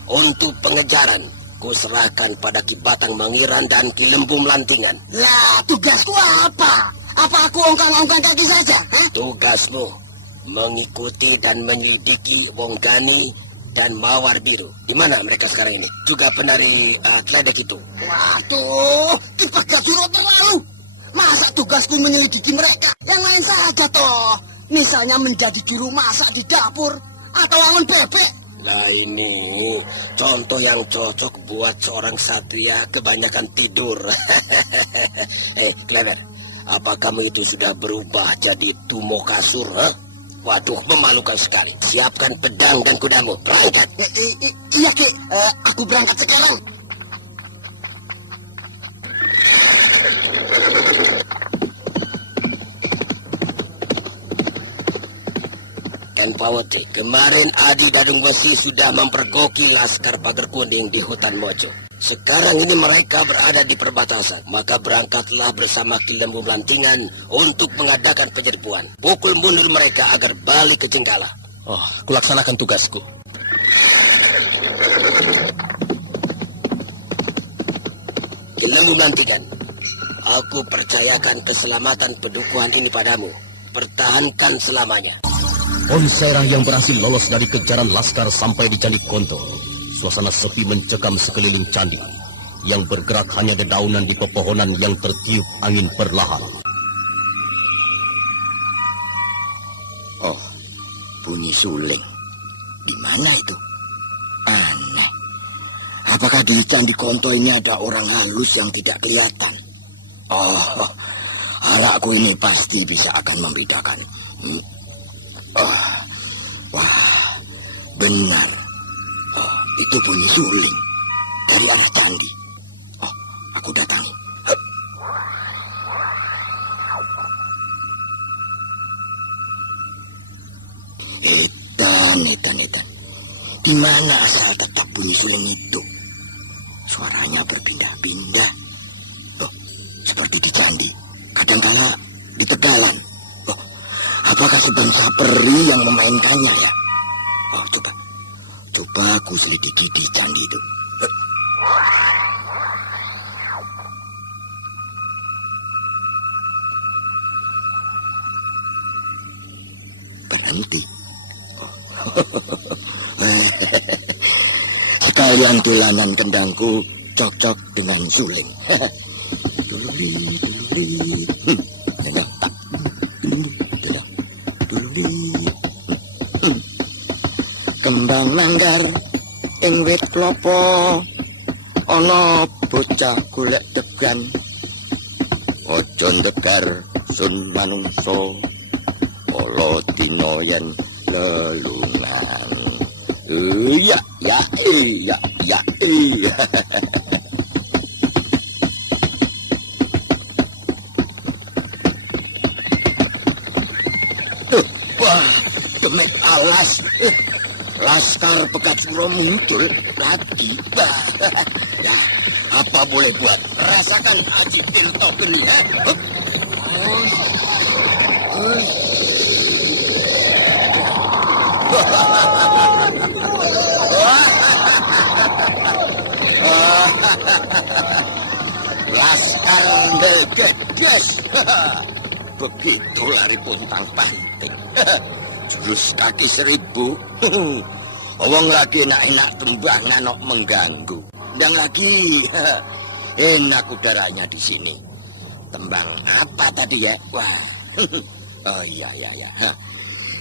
Untuk pengejaran kuserahkan pada Ki Batang Mangiran dan Ki Lembu Melantingan. Lah, tugasku apa? Apa aku ongkang-ongkang kaki saja? Tugasmu mengikuti dan menyelidiki Wong Gani dan Mawar Biru. Di mana mereka sekarang ini? Juga penari Kledek itu. Waduh, Ki Pegasuro terlalu. Masa tugasku menyelidiki mereka? Yang lain saja toh. Misalnya menjadi juru masak di dapur atau angon bebek. Nah ini contoh yang cocok buat seorang satria kebanyakan tidur. Klewer, apa kamu itu sudah berubah jadi tumo kasur? Waduh, memalukan sekali. Siapkan pedang dan kudamu. Berangkat. Iya, Ki. Aku berangkat sekarang. Ken Pawuti, kemarin Adi Dadung Wesi sudah mempergoki laskar pagar kuning di hutan Mojo. Sekarang ini mereka berada di perbatasan. Maka berangkatlah bersama Ki Lembu Melantingan untuk mengadakan penyerbuan. Pukul mundur mereka agar balik ke Jenggala. Kulaksanakan tugasku. Menunggu nantikan. Aku percayakan keselamatan pedukuhan ini padamu. Pertahankan selamanya. On Sairah yang berhasil lolos dari kejaran laskar sampai di Candi Konto. Suasana sepi mencekam sekeliling candi. Yang bergerak hanya dedaunan di pepohonan yang tertiup angin perlahan. Oh, bunyi suling. Di mana itu? Aneh. Apakah di Candi Konto ini ada orang halus yang tidak kelihatan? Oh, arakku ini pasti bisa akan membedakan. Oh, wah, benar. Oh, itu bunyi suling dari arah candi. Oh, aku datangi. Edan. Di mana asal tetap bunyi suling itu? Suaranya berpindah-pindah. Oh, seperti di candi. Kadang-kala di tegalan. Oh, apakah sebangsa peri yang memainkannya ya? Oh, coba aku selidiki di candi itu. Berhenti. Sekalian dolanan kendangku cocok dengan suling. Kembang manggar ing wit klopo ana bocah golek degan. Aja ndedar sun manungsa ala dina yen lelungan. Iya. Tuh, wah, demek alas. Laskar Pegatsuro muncul lagi. Ya, apa boleh buat? Rasakan aji Tirto geni, ya? Laskar Ndegedes. Begitu lari puntang panting. Jurus kaki 1000. Wong lagi enak-enak tembang nanok mengganggu. Dan lagi enak udaranya di sini. Tembang apa tadi ya? Wah. Oh iya.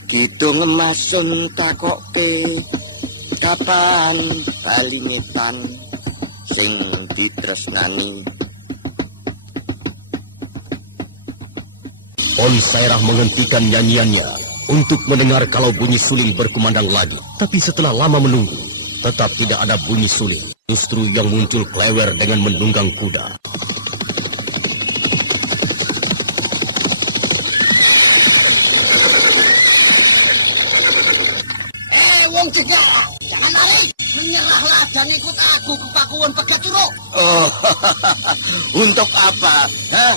Gitu ngemasun takoke. Kapan balingitan sing ditresnani. On Sairah menghentikan nyanyiannya untuk mendengar kalau bunyi suling berkumandang lagi. Tapi setelah lama menunggu, tetap tidak ada bunyi suling. Justru yang muncul Klewer dengan menunggang kuda. Wong Jenya, jangan lari. Menyerahlah dan ikut aku ke Pakuan Pegatsuro. Oh, untuk apa? Hah?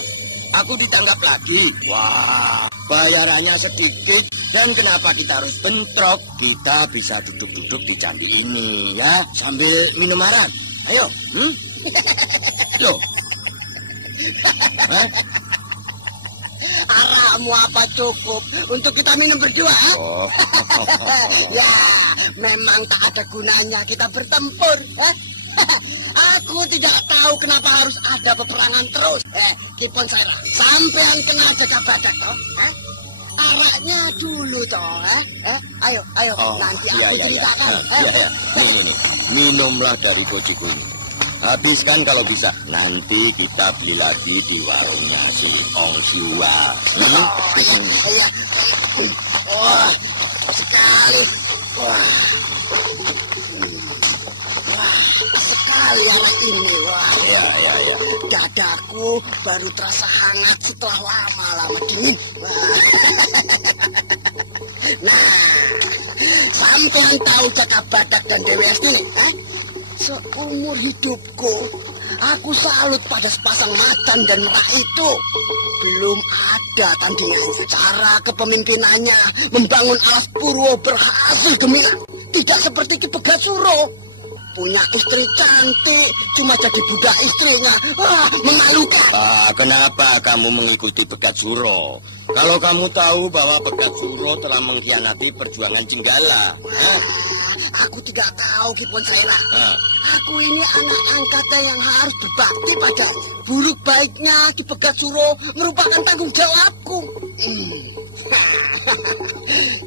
Aku ditangkap lagi. Wah, bayarannya sedikit. Dan kenapa kita harus bentrok? Kita bisa duduk-duduk di candi ini, ya, sambil minum arak. Ayo, Loh. Hah? Arakmu apa cukup untuk kita minum berdua? Oh. Ya, memang tak ada gunanya kita bertempur. Aku tidak tahu kenapa harus ada peperangan terus. Kipon saya sampean kena Jaka Badak toh. Araknya dulu toh. Ayo, nanti aku ceritakan. Iya. Minumlah dari kojiku. Habiskan kalau bisa. Nanti kita beli lagi di warungnya si Ong Siwa. Iya. Wah, sekali. Wah, sekali anak ini. Wah. Ya. Dadaku baru terasa hangat setelah lama dingin. Nah, sampean tahu Jaka Badak dan Dewi Astini? Seumur hidupku, aku salut pada sepasang macan dan merak itu. Belum ada tandingan. Cara kepemimpinannya membangun alas Purwo berhasil gemilang. Tidak seperti Ki Pegatsuro. punya istri cantik, cuma jadi budak istrinya. Memalukan. Kenapa kamu mengikuti Pegat Suro? Kalau kamu tahu bahwa Pegat Suro telah mengkhianati perjuangan Cinggala. Aku tidak tahu, Ki Ponsaila. Aku ini anak angkatnya yang harus berbakti pada buruk baiknya Ki Pegat Suro merupakan tanggung jawabku.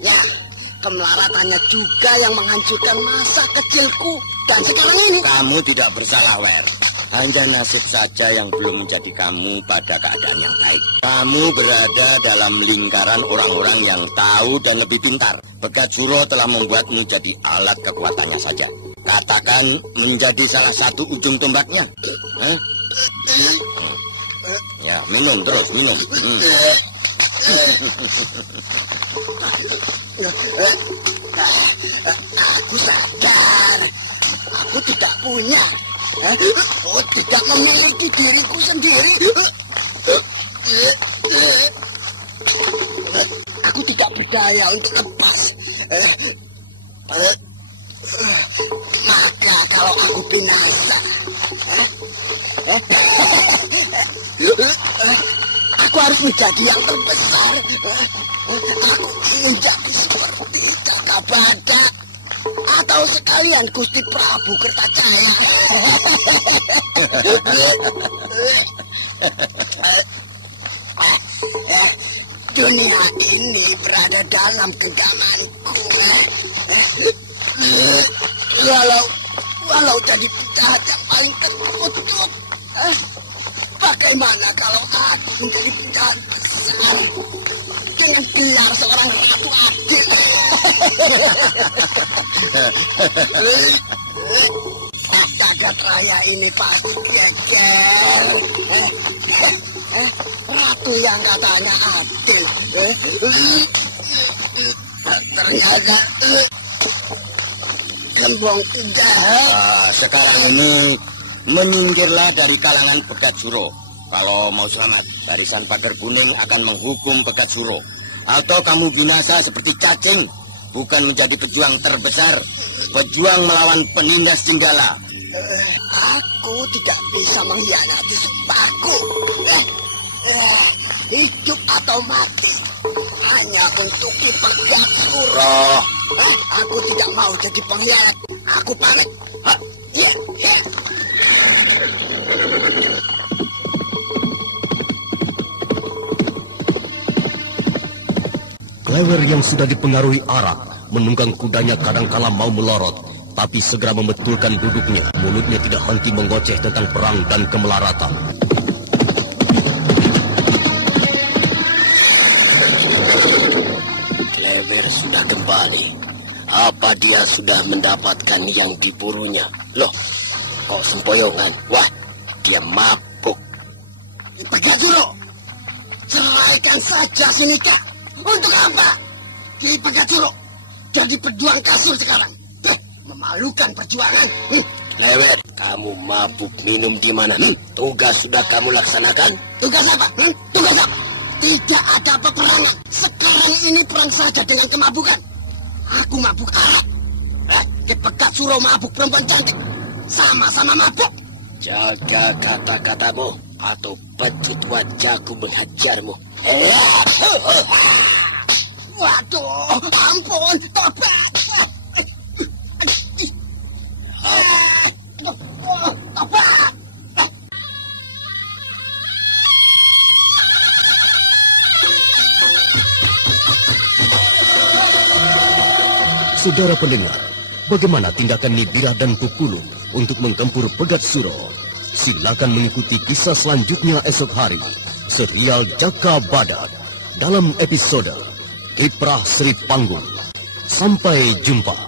Ya, kemelaratannya juga yang menghancurkan masa kecilku. Dan sekarang ini Kamu tidak bersalah, Wer. Hanya nasib saja yang belum menjadi kamu pada keadaan yang baik. Kamu berada dalam lingkaran orang-orang yang tahu dan lebih pintar. Pegat Suro telah membuatmu jadi alat kekuatannya saja. Katakan menjadi salah satu ujung tombaknya. Ya, minum terus, minum. Aku sadar, aku tidak punya, tidak memiliki diriku sendiri. Aku tidak berdaya untuk lepas. Maka kalau aku binasa, aku harus menjadi yang terbesar. Aku ingin jadi seperti Kakak Badak atau sekalian Gusti Prabu Kertajaya. Dunia ini berada dalam genggamanku. Walau jadi penjahat yang paling terkutuk, bagaimana kalau aku menjadi penjahat besar dengan gelar seorang ratu adil? Kagat raya ini pasti geger. Ratu yang katanya adil, ternyata gembong tidak. Sekarang ini menyingkirlah dari kalangan Pegat Suro. Kalau mau selamat, Barisan Pagar Kuning akan menghukum Pegat Suro. Atau kamu binasa seperti cacing, bukan menjadi pejuang terbesar, pejuang melawan penindas Cinggala. Aku tidak bisa mengkhianati sumpahku. Hidup atau mati hanya untuk Ki Pegat Suro. Aku tidak mau jadi pengkhianat. Aku pamit. Klewer yang sudah dipengaruhi arak, menunggang kudanya kadangkala mau melorot, tapi segera membetulkan duduknya. Mulutnya tidak henti mengoceh tentang perang dan kemelaratan. Klewer sudah kembali. Apa dia sudah mendapatkan yang diburunya? Loh, kok sempoyongan? Wah, dia mabuk. Pegat Suro, ceraikan saja Sinika. Untuk apa? Ki Pegat Suro jadi pejuang kasur sekarang. Memalukan perjuangan. Klewer, kamu mabuk minum di mana? Tugas sudah kamu laksanakan? Tugas apa? Tugas apa? Tidak ada peperangan. Sekarang ini perang saja dengan kemabukan. Aku mabuk arak. Ki Pegat Suro mabuk perempuan cantik. Sama-sama mabuk. Jaga kata-katamu, atau pecut wajahku menghajarmu. Waduh, ampun, tobat. Tobat. Saudara pendengar, bagaimana tindakan Nidira dan Kukulu untuk menggempur Pegat Suro? Silakan mengikuti kisah selanjutnya esok hari. Serial Jaka Badak dalam episode Kiprah Sri Panggung. Sampai jumpa.